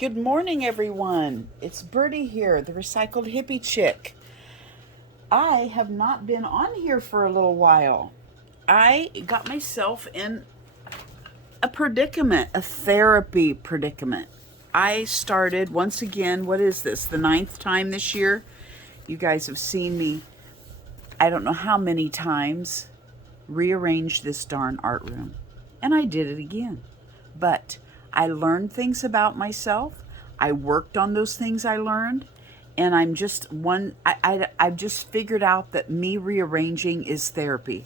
Good morning, everyone. It's Birdie here, the recycled hippie chick. I have not been on here for a little while. I got myself in a predicament, a therapy predicament. I started once again, what is this, the 9th time this year? You guys have seen me, I don't know how many times, rearrange this darn art room. And I did it again. But I learned things about myself. I worked on those things I learned. And I'm just I've just figured out that me rearranging is therapy.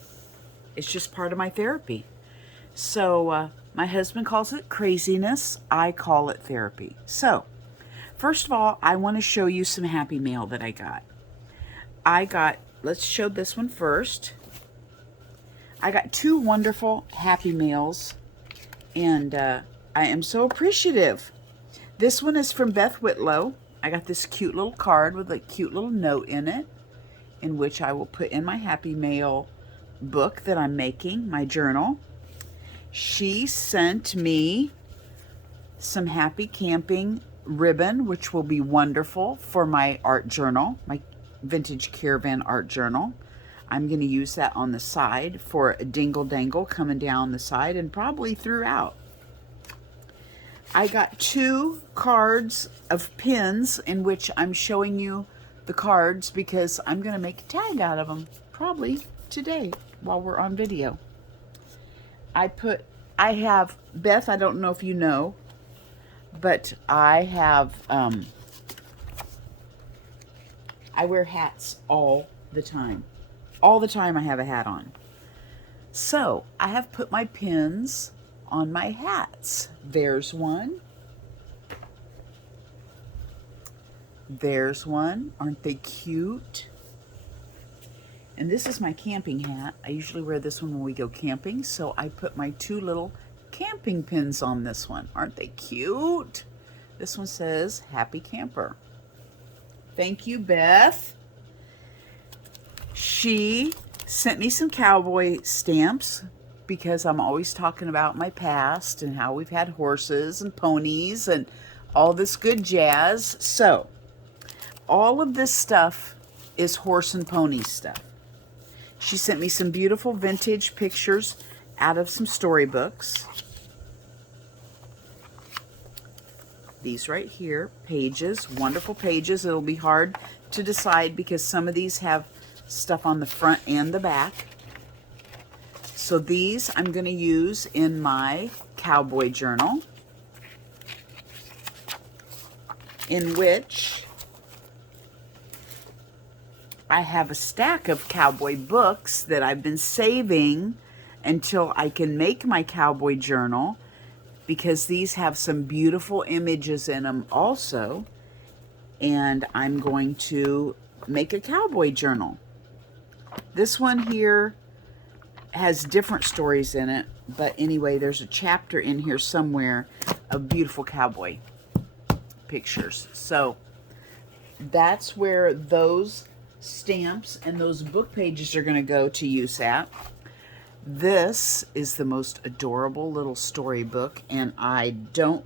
It's just part of my therapy. So my husband calls it craziness. I call it therapy. So first of all, I want to show you some happy mail that I got. Let's show this one first. I got two wonderful happy mails, and I am so appreciative. This one is from Beth Whitlow. I got this cute little card with a cute little note in it, in which I will put in my happy mail book that I'm making, my journal. She sent me some happy camping ribbon, which will be wonderful for my art journal, my vintage caravan art journal. I'm going to use that on the side for a dingle dangle coming down the side and probably throughout. I got two cards of pins in which I'm showing you the cards because I'm going to make a tag out of them probably today while we're on video. I have, Beth, I don't know if you know, but I have, I wear hats all the time. All the time I have a hat on. So I have put my pins on my hats. There's one. There's one. Aren't they cute? And this is my camping hat. I usually wear this one when we go camping, so I put my two little camping pins on this one. Aren't they cute? This one says Happy Camper. Thank you, Beth. She sent me some cowboy stamps because I'm always talking about my past and how we've had horses and ponies and all this good jazz. So all of this stuff is horse and pony stuff. She sent me some beautiful vintage pictures out of some storybooks. These right here, pages, wonderful pages. It'll be hard to decide because some of these have stuff on the front and the back. So these I'm going to use in my cowboy journal, in which I have a stack of cowboy books that I've been saving until I can make my cowboy journal, because these have some beautiful images in them also, and I'm going to make a cowboy journal. This one here has different stories in it, but anyway, there's a chapter in here somewhere of beautiful cowboy pictures. So that's where those stamps and those book pages are going to go to use at. This is the most adorable little storybook, and I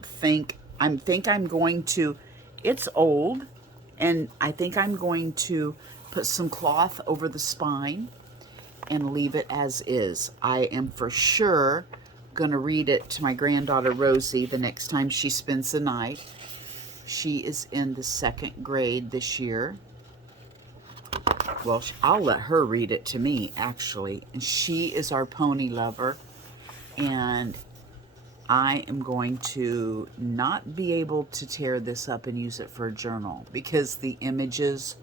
think I'm going to, it's old, and I think I'm going to put some cloth over the spine and leave it as is. I am for sure going to read it to my granddaughter Rosie the next time she spends the night. She is in the 2nd grade this year. Well, I'll let her read it to me, actually. And she is our pony lover. And I am going to not be able to tear this up and use it for a journal because the images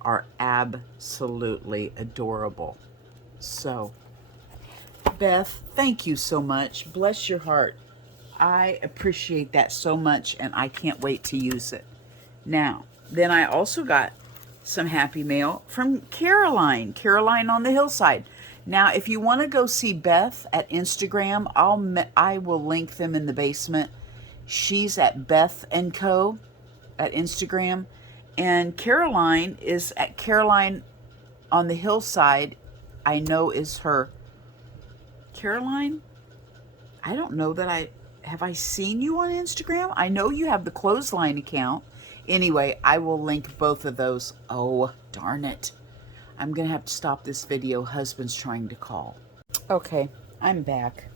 are absolutely adorable. So, Beth, thank you so much. Bless your heart. I appreciate that so much, and I can't wait to use it. Now, then I also got some happy mail from Caroline on the Hillside. Now, if you want to go see Beth at Instagram, I will link them in the basement. She's at Beth & Co. at Instagram. And Caroline is at Caroline on the Hillside. I know is her. Caroline? I don't know that I have I seen you on Instagram? I know you have the Clothesline account. Anyway, I will link both of those. Oh, darn it. I'm going to have to stop this video. Husband's trying to call. Okay, I'm back.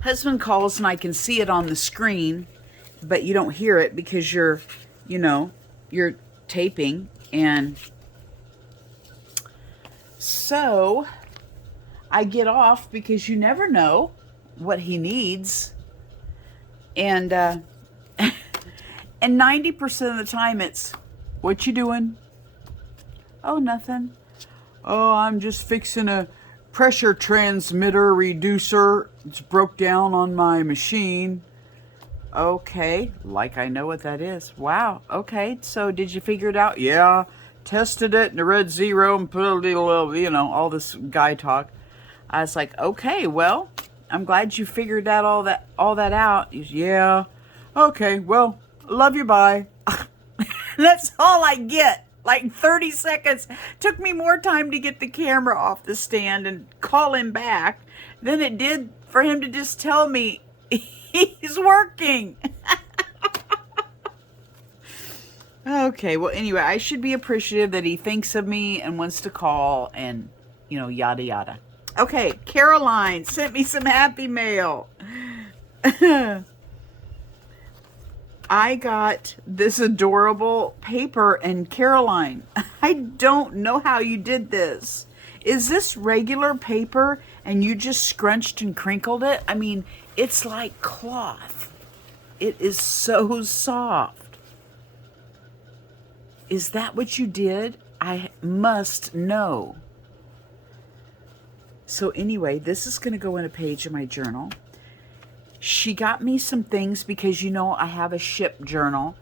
Husband calls and I can see it on the screen, but you don't hear it because you're taping. And so I get off because you never know what he needs. And and 90% of the time it's, what you doing? Oh, nothing. Oh, I'm just fixing a pressure transmitter reducer. It's broke down on my machine. Okay, like I know what that is. Wow, okay, so did you figure it out? Yeah, tested it and it read 0 and put a little, you know, all this guy talk. I was like, okay, well, I'm glad you figured out all that out. He's, yeah, okay, well, love you, bye. That's all I get. Like 30 seconds. Took me more time to get the camera off the stand and call him back than it did for him to just tell me he's working. Okay, well, anyway, I should be appreciative that he thinks of me and wants to call and, you know, yada, yada. Okay, Caroline sent me some happy mail. I got this adorable paper, and Caroline, I don't know how you did this. Is this regular paper and you just scrunched and crinkled it? I mean, it's like cloth. It is so soft. Is that what you did? I must know. So anyway, this is going to go in a page of my journal. She got me some things because, you know, I have a ship journal.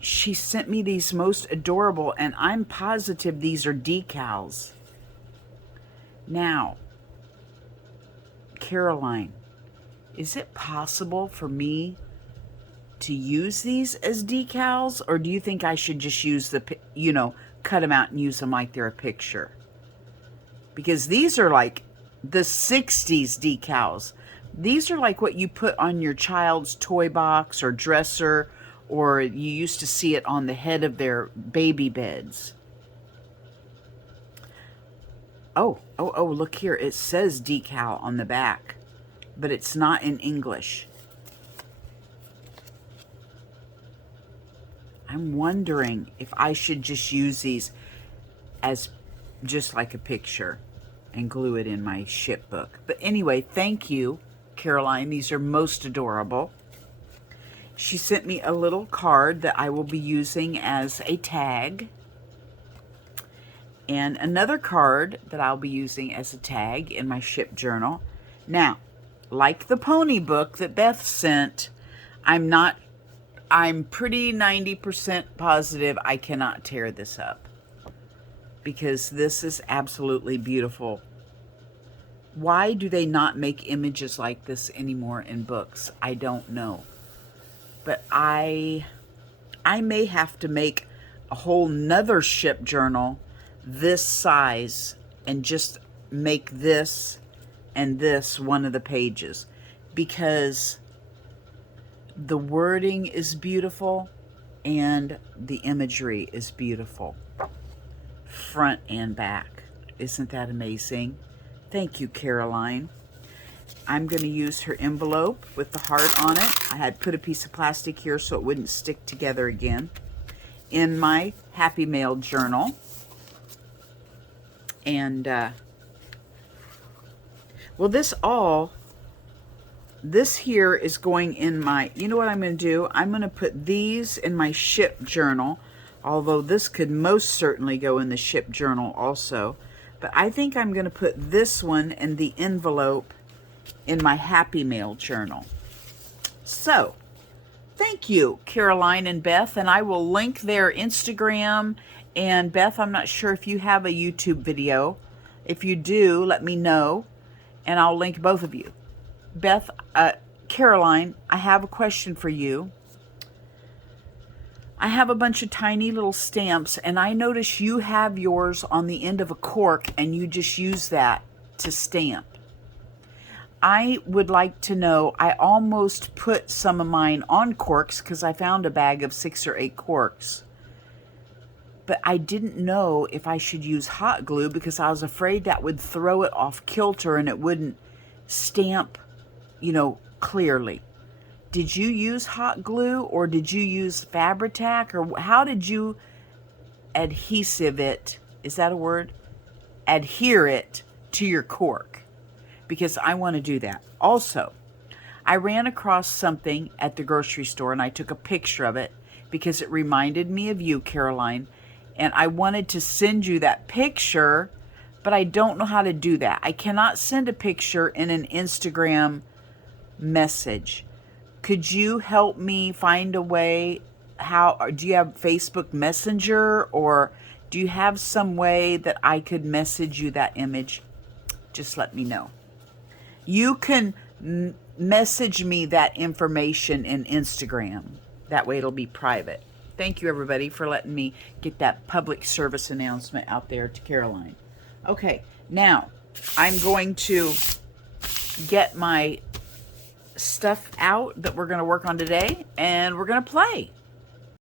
She sent me these most adorable, and I'm positive these are decals. Now, Caroline, is it possible for me to use these as decals, or do you think I should just use the, you know, cut them out and use them like they're a picture? Because these are like the 60s decals. These are like what you put on your child's toy box or dresser, or you used to see it on the head of their baby beds. Oh, look here. It says decal on the back, but it's not in English. I'm wondering if I should just use these as just like a picture and glue it in my ship book. But anyway, thank you, Caroline. These are most adorable. She sent me a little card that I will be using as a tag, and another card that I'll be using as a tag in my ship journal. Now, like the pony book that Beth sent, I'm pretty 90% positive I cannot tear this up, because this is absolutely beautiful. Why do they not make images like this anymore in books? I don't know. But I may have to make a whole nother ship journal this size and just make this and this one of the pages, because the wording is beautiful and the imagery is beautiful, front and back. Isn't that amazing? Thank you, Caroline. I'm going to use her envelope with the heart on it. I had put a piece of plastic here so it wouldn't stick together again. In my Happy Mail journal. And, well, this here is going in my, you know what I'm going to do? I'm going to put these in my ship journal, although this could most certainly go in the ship journal also. But I think I'm going to put this one in the envelope in my Happy Mail journal. So, thank you, Caroline and Beth, and I will link their Instagram. And Beth, I'm not sure if you have a YouTube video. If you do, let me know, and I'll link both of you. Beth, Caroline, I have a question for you. I have a bunch of tiny little stamps, and I notice you have yours on the end of a cork, and you just use that to stamp. I would like to know, I almost put some of mine on corks because I found a bag of 6 or 8 corks. But I didn't know if I should use hot glue because I was afraid that would throw it off kilter and it wouldn't stamp, clearly. Did you use hot glue or did you use Fabri-Tac, or how did you adhesive it? Is that a word? Adhere it to your cork, because I want to do that. Also, I ran across something at the grocery store and I took a picture of it because it reminded me of you, Caroline, and I wanted to send you that picture, but I don't know how to do that. I cannot send a picture in an Instagram message. Could you help me find a way? How do you have Facebook Messenger, or do you have some way that I could message you that image? Just let me know. You can message me that information in Instagram. That way it'll be private. Thank you, everybody, for letting me get that public service announcement out there to Caroline. Okay, now I'm going to get my stuff out that we're going to work on today, and we're going to play.